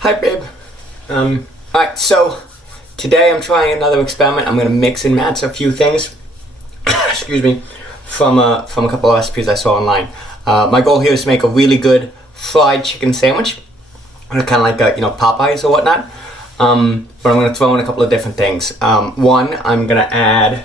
Hi, babe. Alright, so today I'm trying another experiment. I'm gonna mix and match a few things, excuse me, from a couple of recipes I saw online. My goal here is to make a really good fried chicken sandwich, kind of like a, Popeyes or whatnot. But I'm gonna throw in a couple of different things. One, I'm gonna add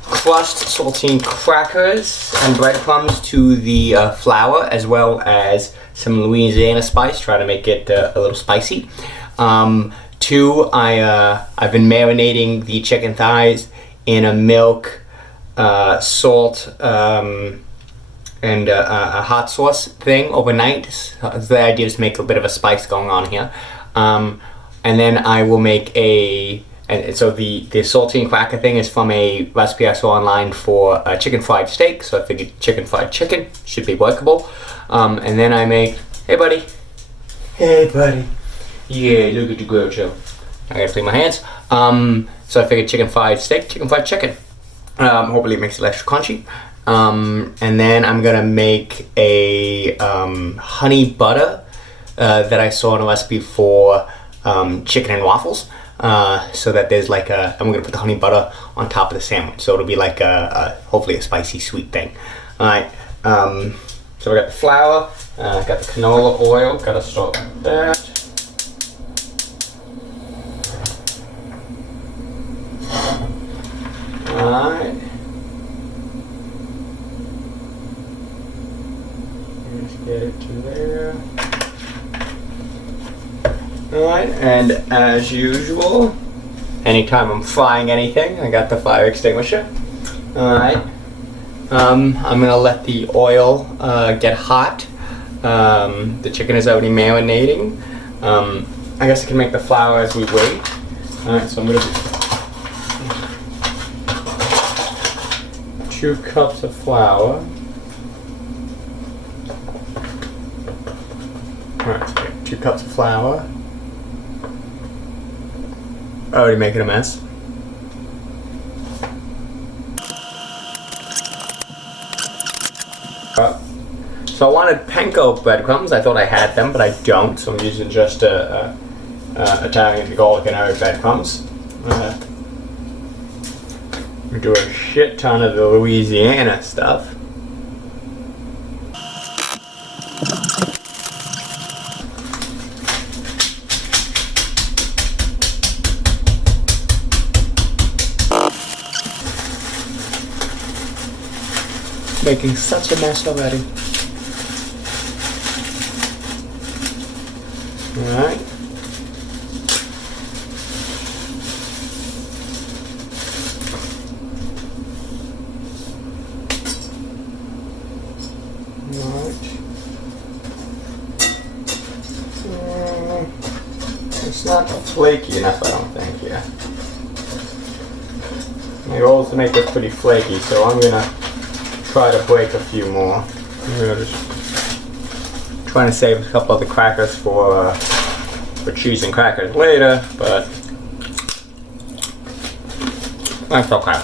crushed saltine crackers and breadcrumbs to the flour, as well as some Louisiana spice, try to make it a little spicy. Two, I've been marinating the chicken thighs in a milk, salt, and a hot sauce thing overnight. The idea is to make a bit of a spice going on here. And then I will make and so the saltine cracker thing is from a recipe I saw online for chicken fried steak, so I figured chicken fried chicken should be workable. And then I make, hey buddy, yeah, look at you go, Joe. I gotta clean my hands. So I figured chicken fried steak, chicken fried chicken. Hopefully it makes it extra crunchy. And then I'm gonna make a honey butter that I saw in a recipe for chicken and waffles. So that there's like I'm gonna put the honey butter on top of the sandwich, so it'll be like hopefully a spicy sweet thing. Alright, so we got the flour, got the canola oil, gotta start with that. Alright. Just get it to there. Alright, and as usual, anytime I'm frying anything, I got the fire extinguisher. Alright, I'm gonna let the oil get hot. The chicken is already marinating. I guess I can make the flour as we wait. Alright, so I'm gonna do 2 cups of flour. Alright, so 2 cups of flour. Already making a mess. So I wanted panko breadcrumbs. I thought I had them, but I don't. So I'm using just Italian garlic and herb breadcrumbs. We do a shit ton of the Louisiana stuff. Making such a mess already. Alright. It's not flaky enough, I don't think, yeah. My goal is to make this pretty flaky, so I'm gonna try to break a few more. I'm gonna just trying to save a couple of the crackers for cheese and crackers later, but that's okay.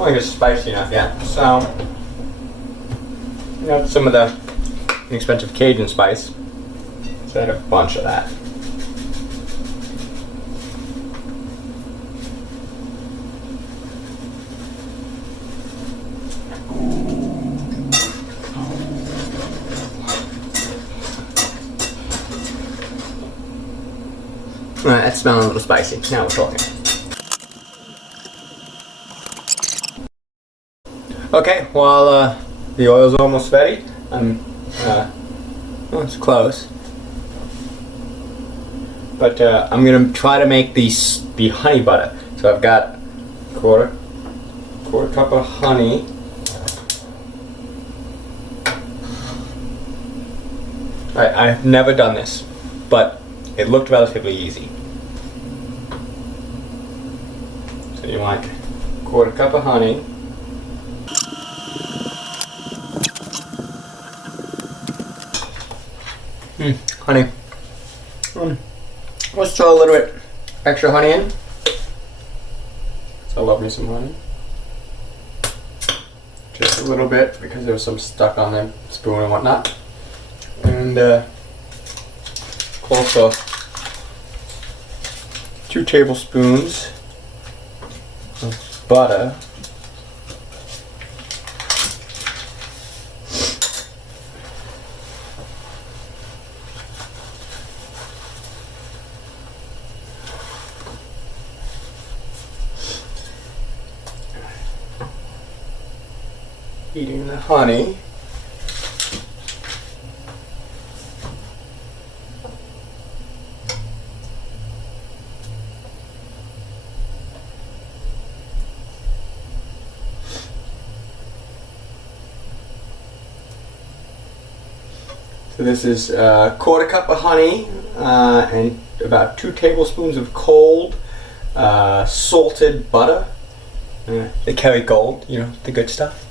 I think it's spicy enough, yeah. So, some of the inexpensive Cajun spice. So I had a bunch of that. Alright, that's smelling a little spicy. Now we're talking. Okay, while the oil's almost ready, well, it's close. But I'm gonna try to make the honey butter. So I've got quarter cup of honey. I've never done this, but it looked relatively easy. So you want quarter cup of honey. Honey. Let's throw a little bit extra honey in. So I love me some honey. Just a little bit because there was some stuck on the spoon and whatnot. And also 2 tablespoons of butter. Heating the honey. So this is a 1/4 cup of honey and about 2 tablespoons of cold salted butter. They carry gold, you know, the good stuff.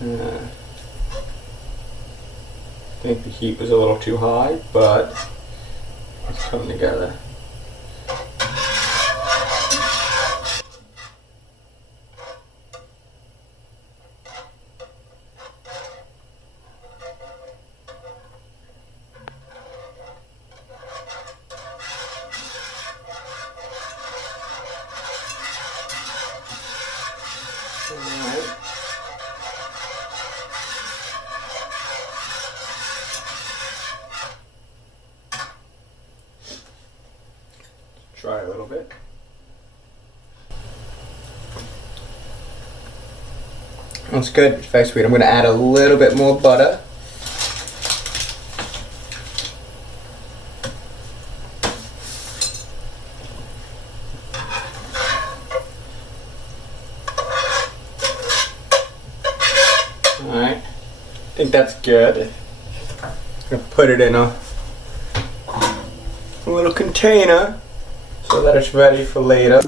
I think the heat was a little too high, but it's coming together. Try a little bit. That's good. It's very sweet. I'm going to add a little bit more butter. Alright. I think that's good. I'm going to put it in a little container so that it's ready for later.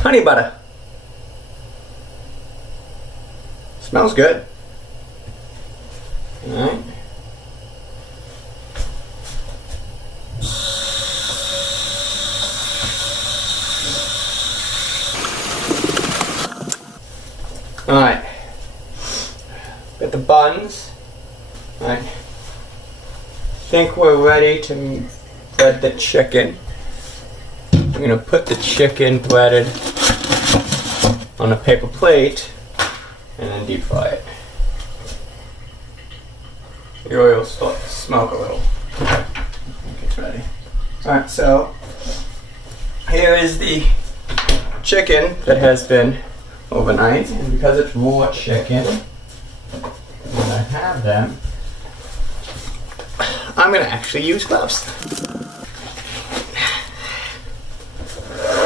Honey butter. Smells good. Alright. Alright. Got the buns. Alright. Think we're ready to bread the chicken. I'm going to put the chicken breaded on a paper plate and then deep fry it. The oil will start to smoke a little. Okay, it's ready. Alright, so here is the chicken that has been overnight, and because it's raw chicken, when I have them, I'm going to actually use gloves.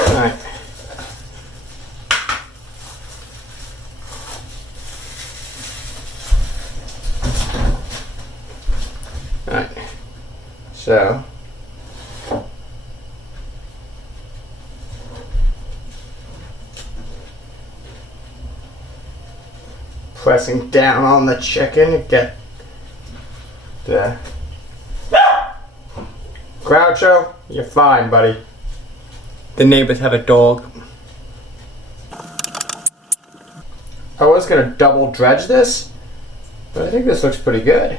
Alright. Alright. So, pressing down on the chicken to get the Groucho, you're fine, buddy. The neighbors have a dog. I was gonna double dredge this, but I think this looks pretty good.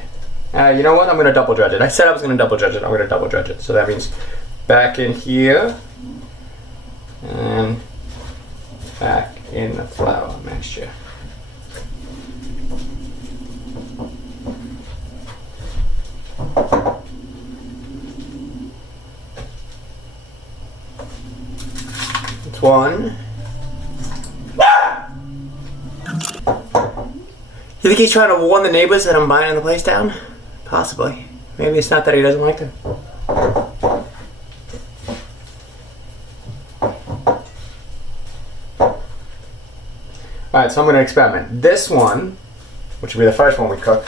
You know what? I'm gonna double dredge it. I said I was gonna double dredge it. I'm gonna double dredge it. So that means back in here and back in the flour mixture. One. You think he's trying to warn the neighbors that I'm buying the place down? Possibly. Maybe it's not that he doesn't like them. Alright, so I'm going to experiment. This one, which will be the first one we cook,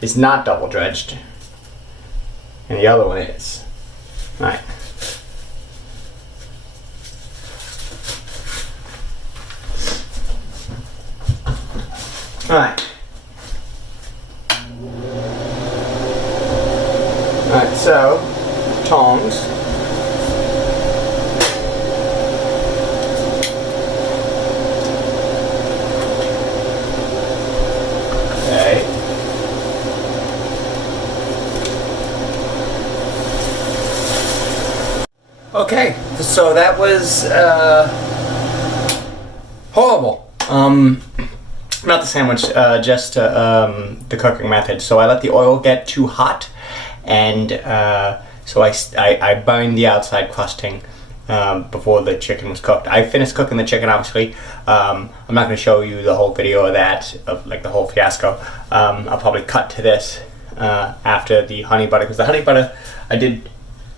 is not double dredged. And the other one is. Alright. Alright. Alright, So, tongs. Okay. Okay, so that was horrible. Not the sandwich, just the cooking method. So I let the oil get too hot, and so I burned the outside crusting before the chicken was cooked. I finished cooking the chicken, obviously. I'm not going to show you the whole video of that, of like the whole fiasco. I'll probably cut to this after the honey butter, because the honey butter I did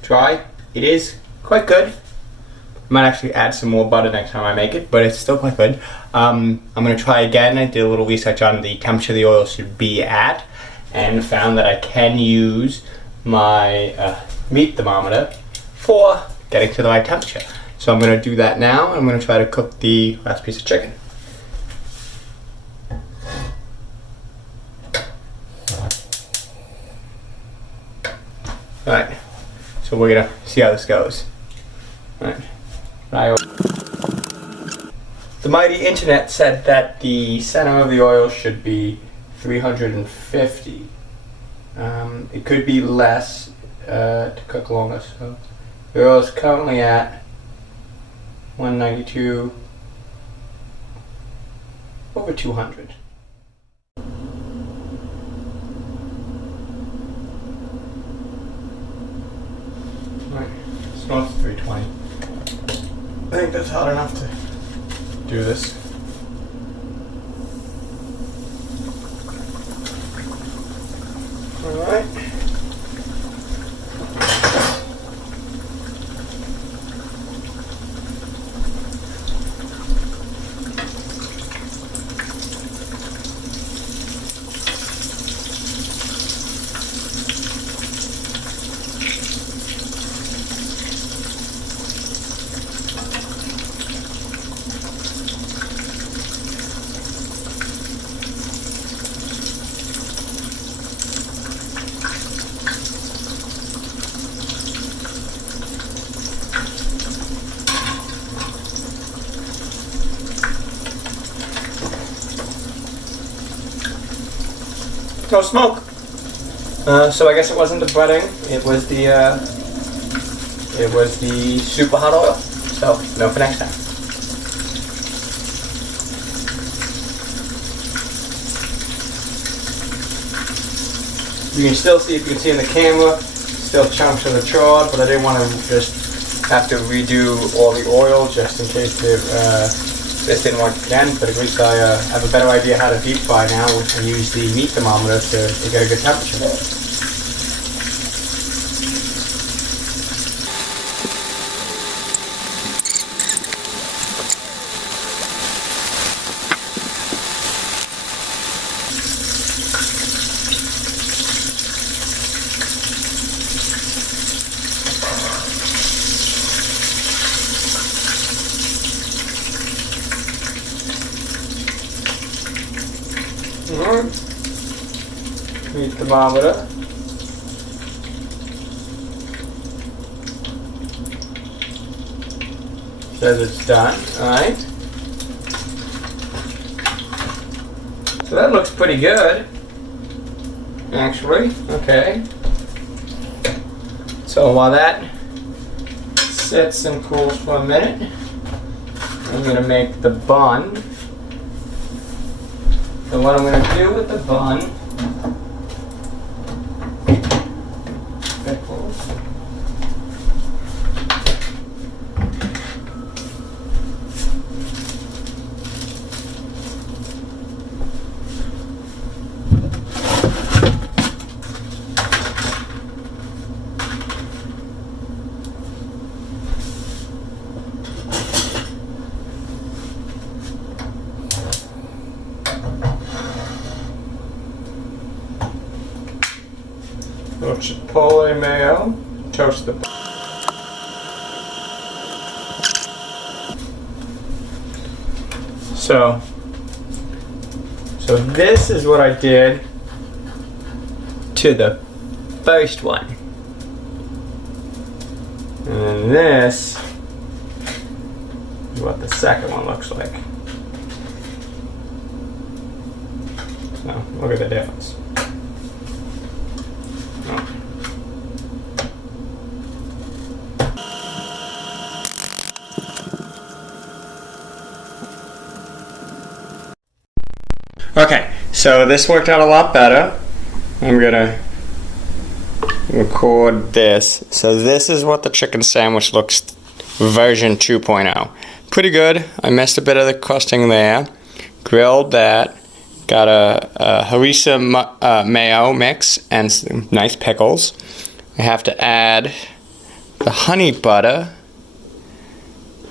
try. It is quite good. I might actually add some more butter next time I make it, but it's still quite good. I'm going to try again. I did a little research on the temperature the oil should be at, and found that I can use my meat thermometer for getting to the right temperature. So I'm going to do that now, and I'm going to try to cook the last piece of chicken. Alright, so we're going to see how this goes. Alright. The mighty internet said that the center of the oil should be 350. It could be less to cook longer. So the oil is currently at 192 over 200. Right, so it's 320. I think that's hot enough to do this. All right. No smoke. So I guess it wasn't the breading. It was the super hot oil. So no for next time. You can still see, if you can see in the camera, still chunks of the chard, but I didn't want to just have to redo all the oil just in case this didn't work again, but at least I have a better idea how to deep fry now and use the meat thermometer to get a good temperature. Meat thermometer. Says it's done. Alright. So that looks pretty good, actually. Okay. So while that sits and cools for a minute, I'm going to make the bun. So what I'm going to do with the bun, little chipotle mayo, toast the bun. So this is what I did to the first one. And then this is what the second one looks like. So look at the difference. Oh. Okay, so this worked out a lot better. I'm gonna record this. So this is what the chicken sandwich looks version 2.0. Pretty good. I missed a bit of the crusting there. Grilled that. Got a harissa mayo mix and some nice pickles. I have to add the honey butter.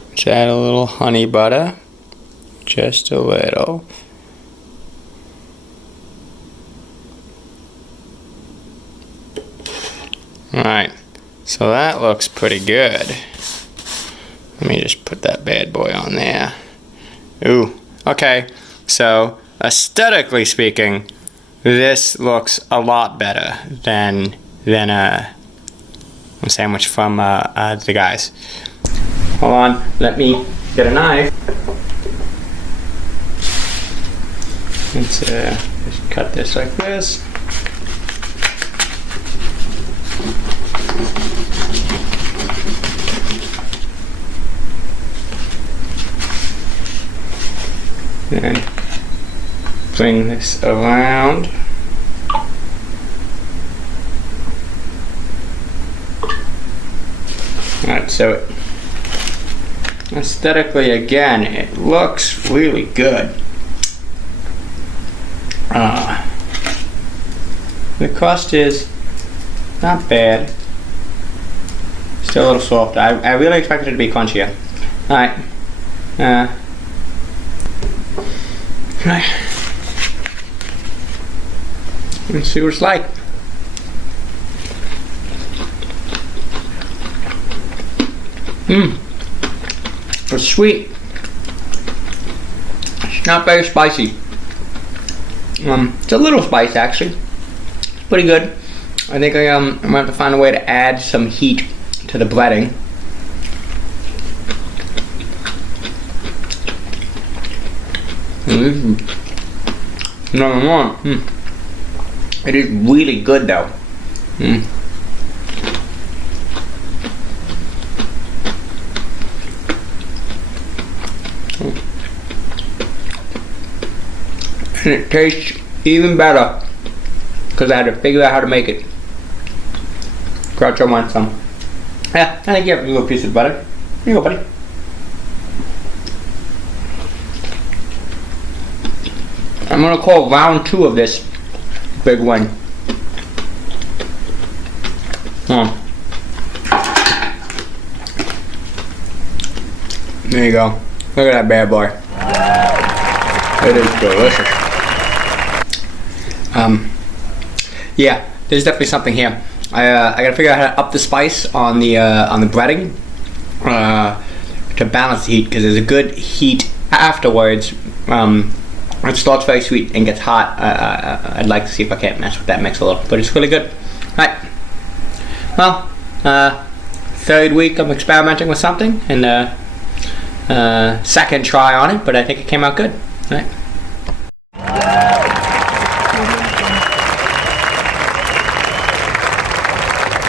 Let's add a little honey butter. Just a little. Alright, so that looks pretty good. Let me just put that bad boy on there. Ooh, okay, so aesthetically speaking, this looks a lot better than a sandwich from the guys. Hold on, let me get a knife. Let's just cut this like this. And bring this around. Alright, so aesthetically again, it looks really good. The crust is not bad. Still a little soft. I really expected it to be crunchier. Alright. Let's see what it's like. It's sweet. It's not very spicy. It's a little spicy actually. It's pretty good. I think I'm gonna have to find a way to add some heat to the breading. Number one. It is really good though. And it tastes even better because I had to figure out how to make it. Groucho wants some. Yeah, I think you have a little piece of butter. Here you go, buddy. I'm gonna call round 2 of this big one. There you go. Look at that bad boy. It is delicious. Yeah, there's definitely something here. I gotta figure out how to up the spice on the breading to balance the heat, because there's a good heat afterwards. It starts very sweet and gets hot. I'd like to see if I can't mess with that mix a little, but it's really good. Alright. Well, 3rd week I'm experimenting with something, and second try on it, but I think it came out good. Alright.